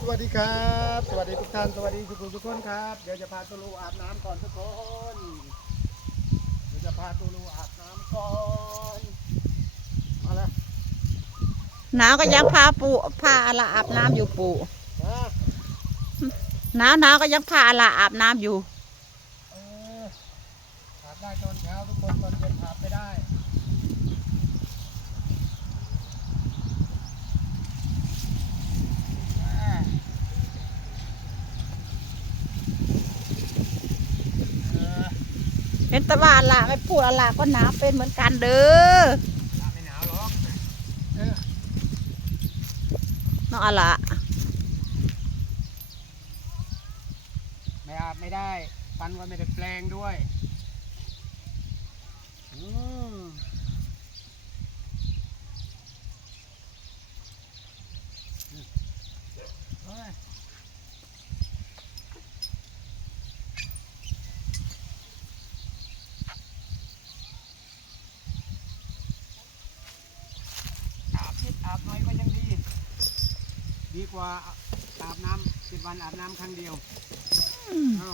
สวัสดีครับ สวัสดีทุกท่าน สวัสดีทุกคนทุกคนครับ เดี๋ยวจะพาตูลูอาบน้ำก่อนทุกคน เดี๋ยวจะพาตูลูอาบน้ำก่อนมาแล้วหนาวก็ยังพาปูพาอาละอาบน้ำอยู่ปูมาหนาวหนาวก็ยังพาอาละอาบน้ำอยู่ เอออาบได้ตอนเช้าทุกคนตอนเย็นอาบไม่ได้ เออ เห็นตะวานละไม่พูดอละก็หนาวเป็นเหมือนกันเด้อไม่หนาวหรอกน้องอาละไม่อาบไม่ได้ฟันก็ไม่ได้แปลงด้วยอืมเฮ้ยอาบนิดอาบหน่อยก็ยังดี ดี กว่าอาบน้ำสิบวันอาบน้ำครั้งเดียวเอ้า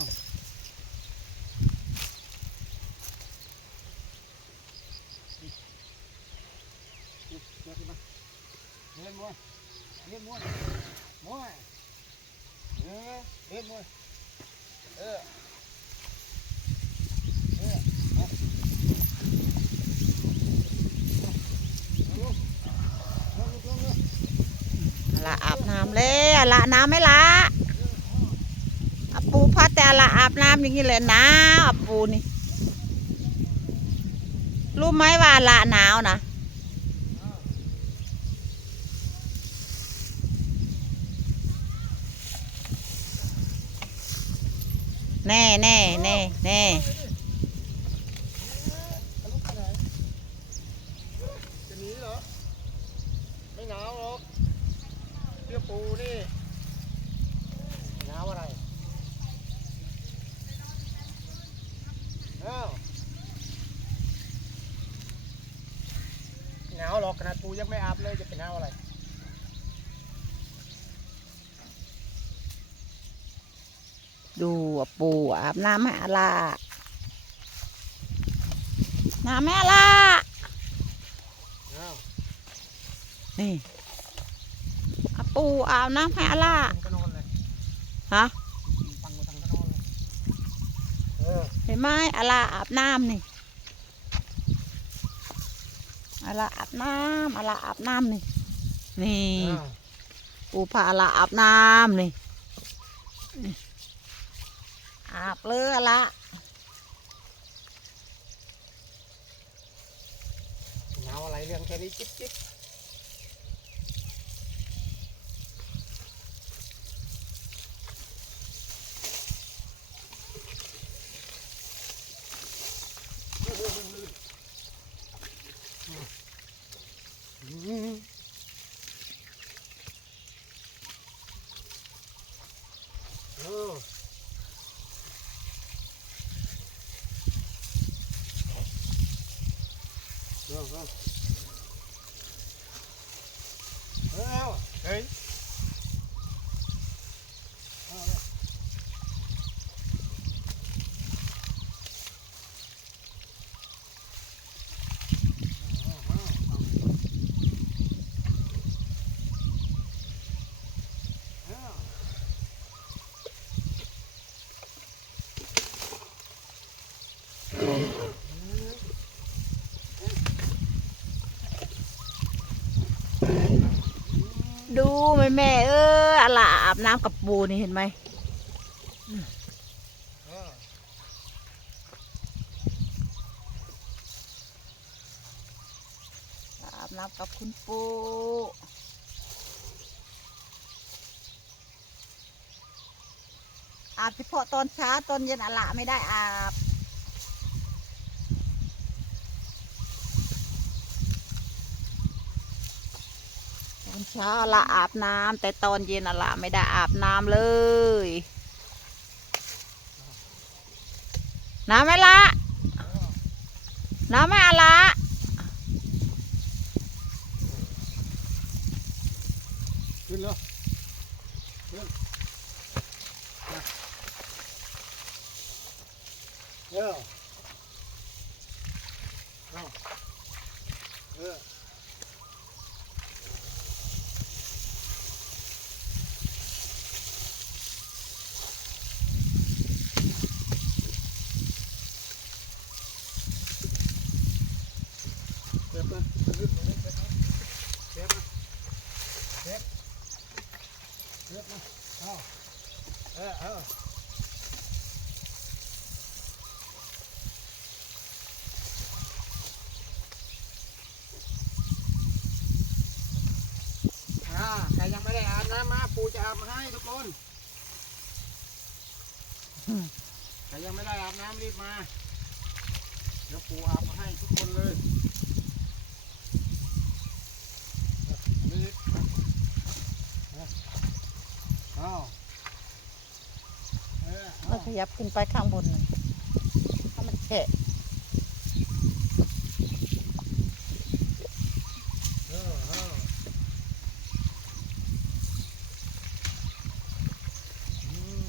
เล่นมวยเล่นมวยมวยเออเล่นมวยเออเออเอาลงลงลงลง อาละอาบน้ำ แล้วอาละน้ำไม่ละอาปูพัดแต่ละอาบน้ำอย่างนี้เลยหนาวอาปูนี่ รู้ไหมว่าอาละหนาวนะแน่แน่แน่แน่ จะหนีเหรอ ไม่หนาวหรอกเสื้อปูนี่หนาวอะไรอ้าว หนาวหรอกขนาดปูยังไม่อาบเลยจะเป็นหนาวอะไร ดูอาปูอาบน้ำให้อาละน้ำให้อาละอ้าวนี่อาปูอาบน้ำให้อาละตังก็นอนเลยฮะตังก็ตังก็นอนเลยเออเห็นไหมอาละอาบน้ำนี่ อาละอาบน้ำอาละอาบน้ำนี่นี่อ้าวปูพาอาละอาบน้ำนี่นี่อาบเลยอาละหนาวอะไรเรื่องแค่นี้จิ๊บจิ๊บอืมโอ้ โอ้โอ้เอาเฮ้ยเอาเลยเอาเอาเอาเอา ดูไหมแม่เอออาละอาบน้ำกับปูนี่เห็นไหมอาบน้ำกับคุณปูอาบเฉพาะตอนเช้าตอนเย็นอาละไม่ได้อาบ อนเช้าละอาบน้ำแต่ตอนเย็นอาละไม่ได้อาบน้ำเลย น้ำไหมละ น้ำไหมอาละขึ้นเลยขึ้นขึ้นเออเอออ เก็บมาเก็บมาเก็บมาเก็บเก็บมาเอาเออเอออ่า ใครยังไม่ได้อาบน้ำมาปูจะอาบให้ทุกคนอืมใครยังไม่ได้อาบน้ำรีบมา เดี๋ยวปูอาบให้ทุกคนเลยอันนี้เอาเออเราเอาขยับขึ้นไปข้างบนหน่อยถ้ามันแฉะเออเอออืม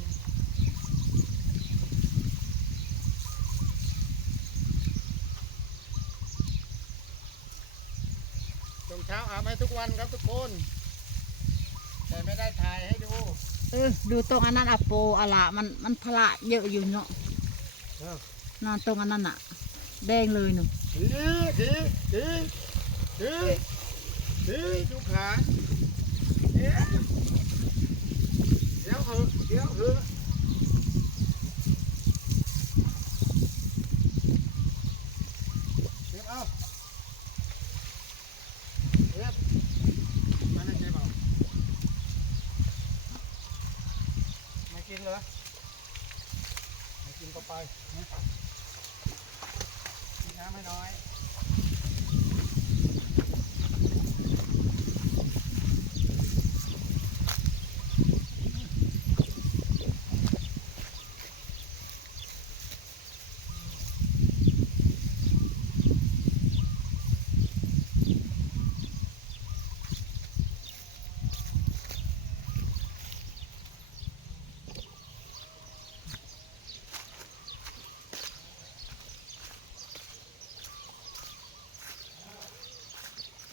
ช่วงเช้าอาบให้ทุกวันครับทุกคนแต่ ไม่ได้ถ่ายให้ดู เออดูตรงอันนั้นอะโปอะละมันมันพละเยอะอยู่เนาะเออ นอนตรงอันนั้นอะแดงเลยหนูถือถือถือถือถือดูขาเดี๋ยวเดี๋ยวเหอะเดี๋ยวเหอะเก็บเอาเก็บมาในใจเปล่าไม่กิน เหรอกินก็ไปนะกินน้ำไม่น้อย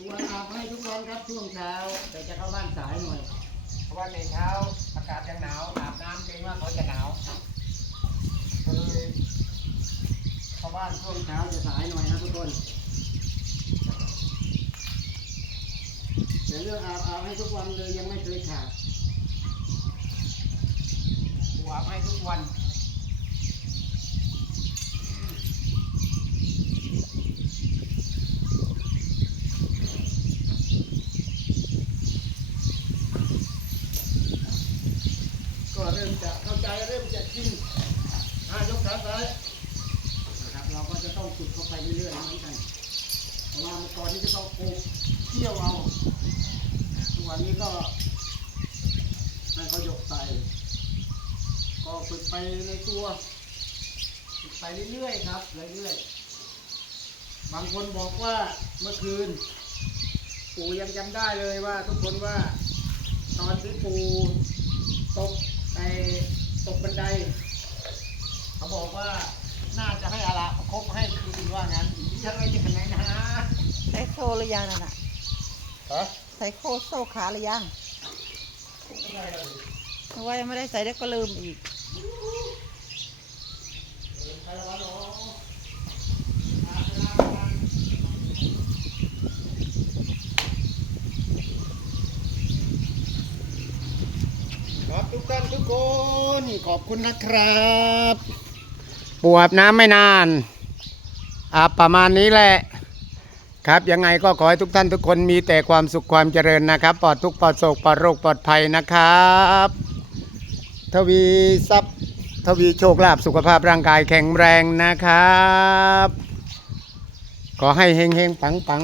ายกเลยเออเออเออดูตดตัวอาบให้ทุกวันครับช่วงเช้า แต่จะเข้าบ้านสายหน่อย เพราะว่าในเช้าอากาศยังหนาวอาบน้ำเกรงว่าเขาจะหนาวก็เลยเข้าบ้านช่วงเช้าจะสายหน่อยนะทุกคนแต่เรื่องอาบอาบให้ทุกวันเลยยังไม่เคยขาดกูอาบให้ทุกวัน ก็เริ่มจะเข้าใจเริ่มจะชินอายกขาซ้ายนะครับเรา ก็จะต้องฝึกเข้าไปเรื่อยๆเหมือนกันเพราะว่าเมื่อก่อนนี้จะต้องโอบเที่ยวเอาทุกวันนี้ก็ให้เขายกใส่ก็ฝึกไปในตัวฝึกไปเรื่อยๆครับเรื่อยๆบางคนบอกว่าเมื่อคืน ปู่ยังจำได้เลยว่า ทุกคนว่า ตอนที่ปู่ตกไอตกบันได เขาบอกว่า น่าจะให้อาระประคบให้คืนว่างั้นยังไงจะขนาดนะใส่โซ่หรือยังนั่นน่ะฮะใส่โคโซ่ขาหรือยังไม่ได้เลยเพราะว่ายังไม่ได้ใส่เดี๋ยวก็ลืมอีกใครละวะเนาะอาเวลามาครับทุกท่านทุกคนขอบคุณนะครับ ปูอาบน้ำไม่นานอาบประมาณนี้แหละ ครับยังไงก็ขอให้ทุกท่านทุกคนมีแต่ความสุขความเจริญนะครับ ปลอดทุกข์ปลอดโศกปลอดโรคปลอดภัยนะครับ ทวีทรัพย์ทวีโชคลาภสุขภาพร่างกายแข็งแรงนะครับ ขอให้เฮงเฮงปังปัง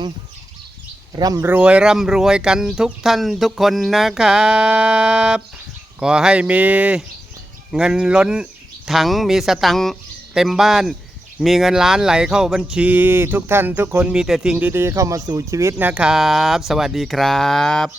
ร่ำรวยร่ำรวยกันทุกท่านทุกคนนะครับ ขอให้มีเงินล้นถังมีสตังค์ เต็มบ้าน มีเงินล้านไหลเข้าบัญชี ทุกท่านทุกคนมีแต่สิ่งดีๆเข้ามาสู่ชีวิตนะครับ สวัสดีครับ